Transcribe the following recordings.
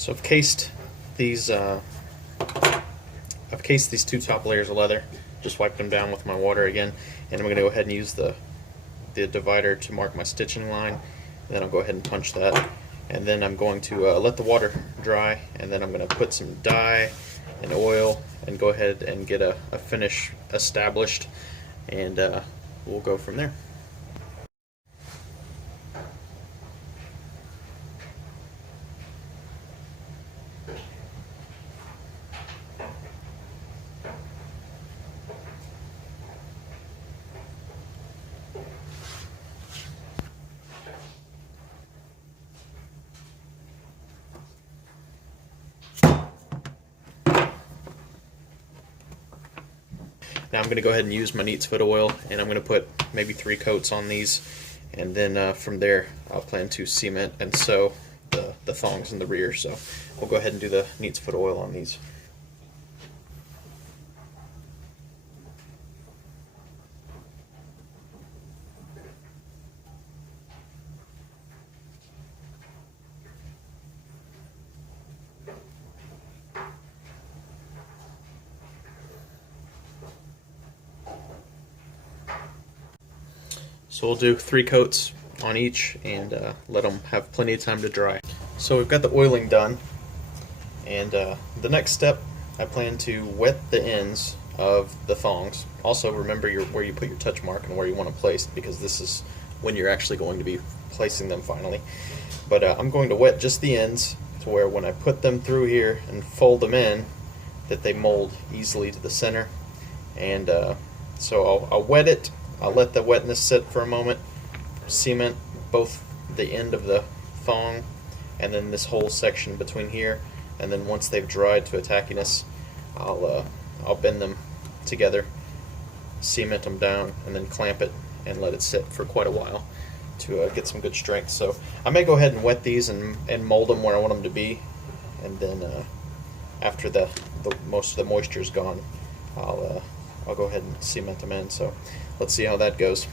So these uh, I've cased these two top layers of leather. Just wiped them down with my water again, and I'm going to go ahead and use the divider to mark my stitching line. And then I'll go ahead and punch that, and then I'm going to let the water dry, and then I'm going to put some dye and oil and go ahead and get a finish established, and we'll go from there. Now I'm going to go ahead and use my neatsfoot oil, and I'm going to put maybe 3 coats on these, and then from there I'll plan to cement and sew the thongs in the rear. So we'll go ahead and do the neatsfoot oil on these. So we'll do 3 coats on each and let them have plenty of time to dry. So we've got the oiling done, and the next step, I plan to wet the ends of the thongs. Also remember where you put your touch mark and where you want to place, because this is when you're actually going to be placing them finally. But I'm going to wet just the ends to where when I put them through here and fold them in, that they mold easily to the center. And so I'll wet it. I'll let the wetness sit for a moment, cement both the end of the thong and then this whole section between here, and then once they've dried to a tackiness, I'll bend them together, cement them down, and then clamp it and let it sit for quite a while to get some good strength. So I may go ahead and wet these and mold them where I want them to be, and then after the most of the moisture is gone, I'll go ahead and cement them in. So let's see how that goes.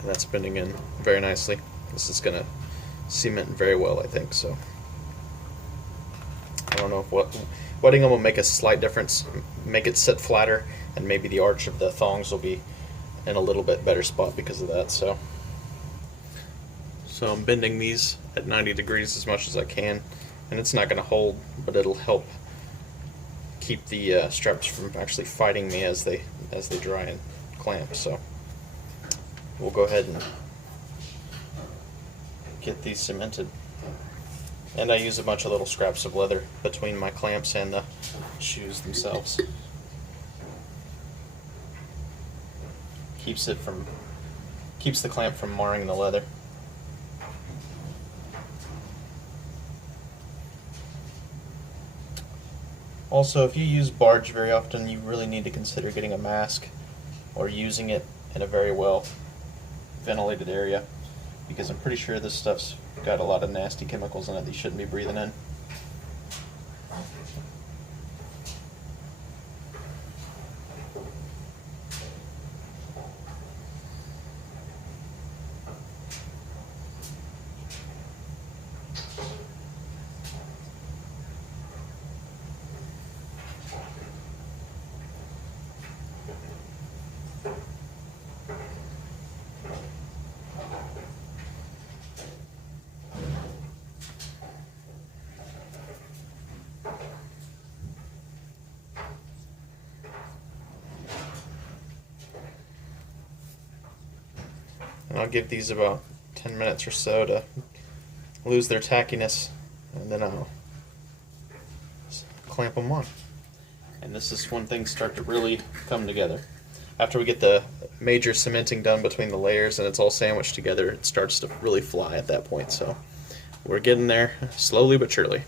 And that's bending in very nicely. This is going to cement very well, I think. So I don't know if wetting them will make a slight difference, make it sit flatter, and maybe the arch of the thongs will be in a little bit better spot because of that. So I'm bending these at 90 degrees as much as I can, and it's not going to hold, but it'll help keep the straps from actually fighting me as they dry and clamp. So we'll go ahead and get these cemented. And I use a bunch of little scraps of leather between my clamps and the shoes themselves. Keeps the clamp from marring the leather. Also, if you use barge very often, you really need to consider getting a mask or using it in a very well ventilated area, because I'm pretty sure this stuff's got a lot of nasty chemicals in it that you shouldn't be breathing in. And I'll give these about 10 minutes or so to lose their tackiness, and then I'll clamp them on. and this is when things start to really come together. After we get the major cementing done between the layers and it's all sandwiched together, it starts to really fly at that point. So we're getting there slowly but surely.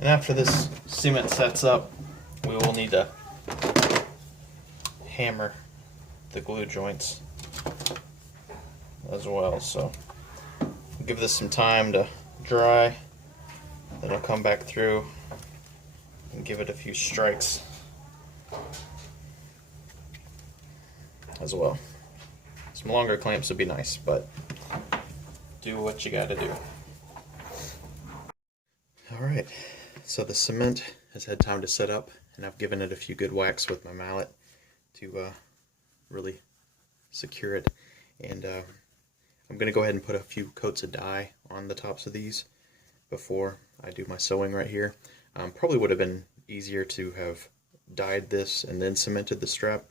And after this cement sets up, we will need to hammer the glue joints as well. So give this some time to dry, then I'll come back through and give it a few strikes as well. Some longer clamps would be nice, but do what you gotta do. Alright, so the cement has had time to set up, and I've given it a few good whacks with my mallet to really secure it. And I'm going to go ahead and put a few coats of dye on the tops of these before I do my sewing right here. Probably would have been easier to have dyed this and then cemented the strap.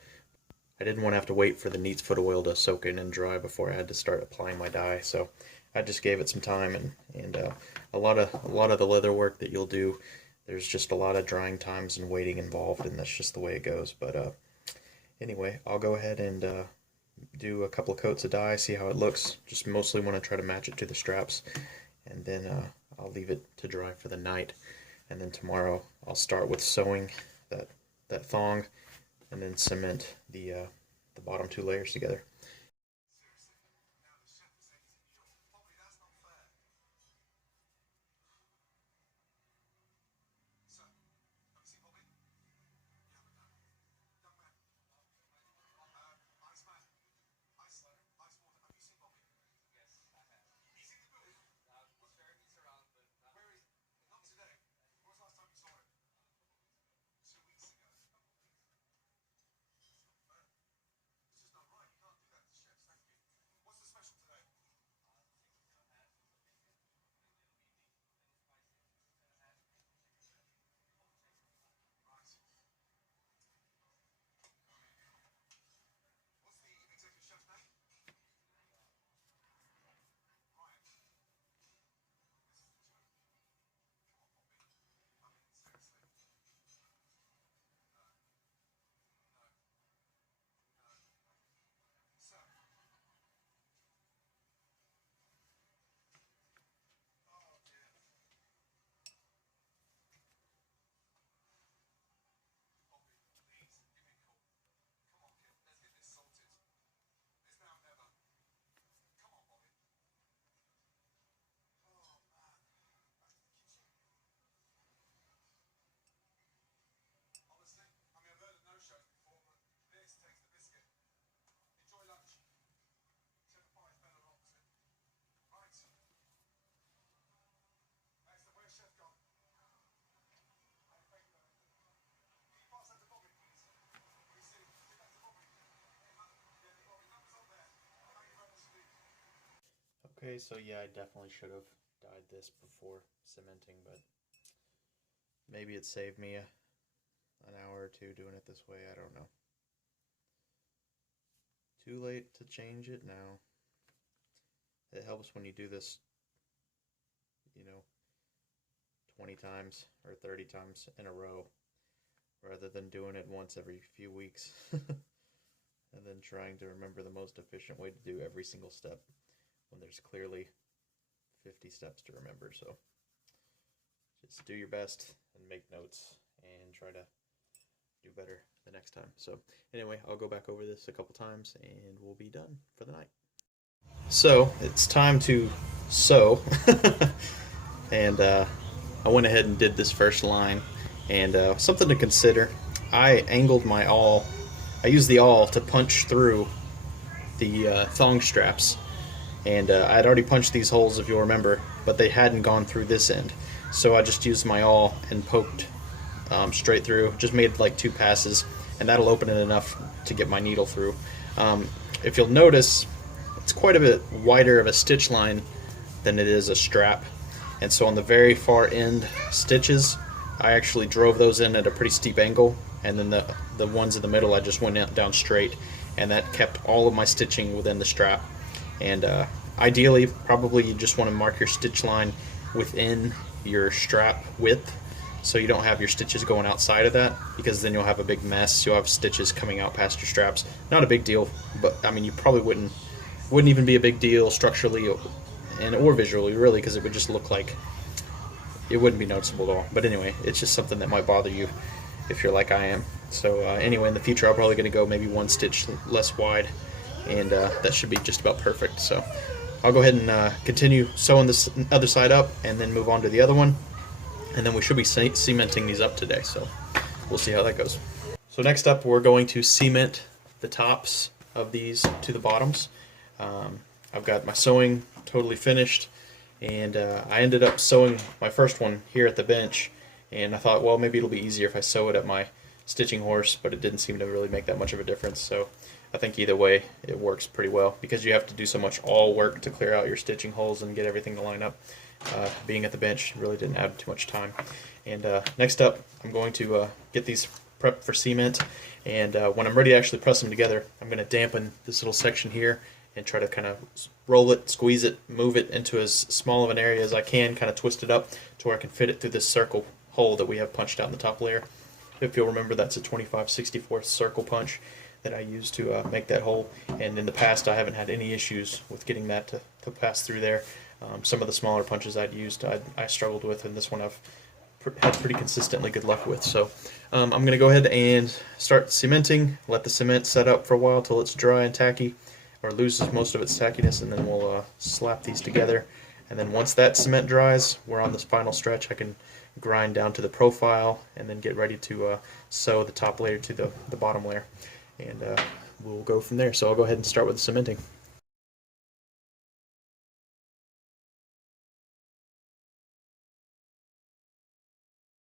I didn't want to have to wait for the neatsfoot oil to soak in and dry before I had to start applying my dye, so I just gave it some time. And a lot of the leather work that you'll do, there's just a lot of drying times and waiting involved, and that's just the way it goes. But anyway, I'll go ahead and do a couple of coats of dye, see how it looks. Just mostly want to try to match it to the straps, and then I'll leave it to dry for the night. And then tomorrow I'll start with sewing that thong, and then cement the bottom two layers together. Okay, so yeah, I definitely should have dyed this before cementing, but maybe it saved me an hour or two doing it this way. I don't know. Too late to change it now. It helps when you do this, 20 times or 30 times in a row, rather than doing it once every few weeks and then trying to remember the most efficient way to do every single step when there's clearly 50 steps to remember. So just do your best and make notes and try to do better the next time. So anyway, I'll go back over this a couple times and we'll be done for the night. So it's time to sew. And I went ahead and did this first line, and something to consider, I angled my awl. I used the awl to punch through the thong straps, and I had already punched these holes, if you'll remember, but they hadn't gone through this end. so I just used my awl and poked straight through. Just made like 2 passes, and that'll open it enough to get my needle through. If you'll notice, it's quite a bit wider of a stitch line than it is a strap, and so on the very far end stitches, I actually drove those in at a pretty steep angle, and then the ones in the middle I just went down straight, and that kept all of my stitching within the strap. And ideally, probably you just want to mark your stitch line within your strap width, so you don't have your stitches going outside of that, because then you'll have a big mess. You'll have stitches coming out past your straps. Not a big deal, but I mean, you probably wouldn't even be a big deal structurally or visually, really, because it would just look like it wouldn't be noticeable at all. But anyway, it's just something that might bother you if you're like I am. So anyway, in the future, I'm probably going to go maybe 1 stitch less wide, and that should be just about perfect. So I'll go ahead and continue sewing this other side up, and then move on to the other one, and then we should be cementing these up today. So we'll see how that goes. So next up, we're going to cement the tops of these to the bottoms. I've got my sewing totally finished, and I ended up sewing my first one here at the bench, and I thought, well, maybe it'll be easier if I sew it at my stitching horse, but it didn't seem to really make that much of a difference. So I think either way it works pretty well, because you have to do so much awl work to clear out your stitching holes and get everything to line up. Being at the bench really didn't add too much time. And next up, I'm going to get these prepped for cement, and when I'm ready to actually press them together, I'm going to dampen this little section here and try to kind of roll it, squeeze it, move it into as small of an area as I can, kind of twist it up to where I can fit it through this circle hole that we have punched out in the top layer. If you'll remember, that's a 25/64 circle punch that I used to make that hole, and in the past I haven't had any issues with getting that to pass through there. Some of the smaller punches I'd used I struggled with, and this one I've had pretty consistently good luck with. So I'm going to go ahead and start cementing, let the cement set up for a while till it's dry and tacky, or loses most of its tackiness, and then we'll slap these together. And then once that cement dries, we're on this final stretch. I can grind down to the profile and then get ready to sew the top layer to the bottom layer, and we'll go from there. So I'll go ahead and start with the cementing.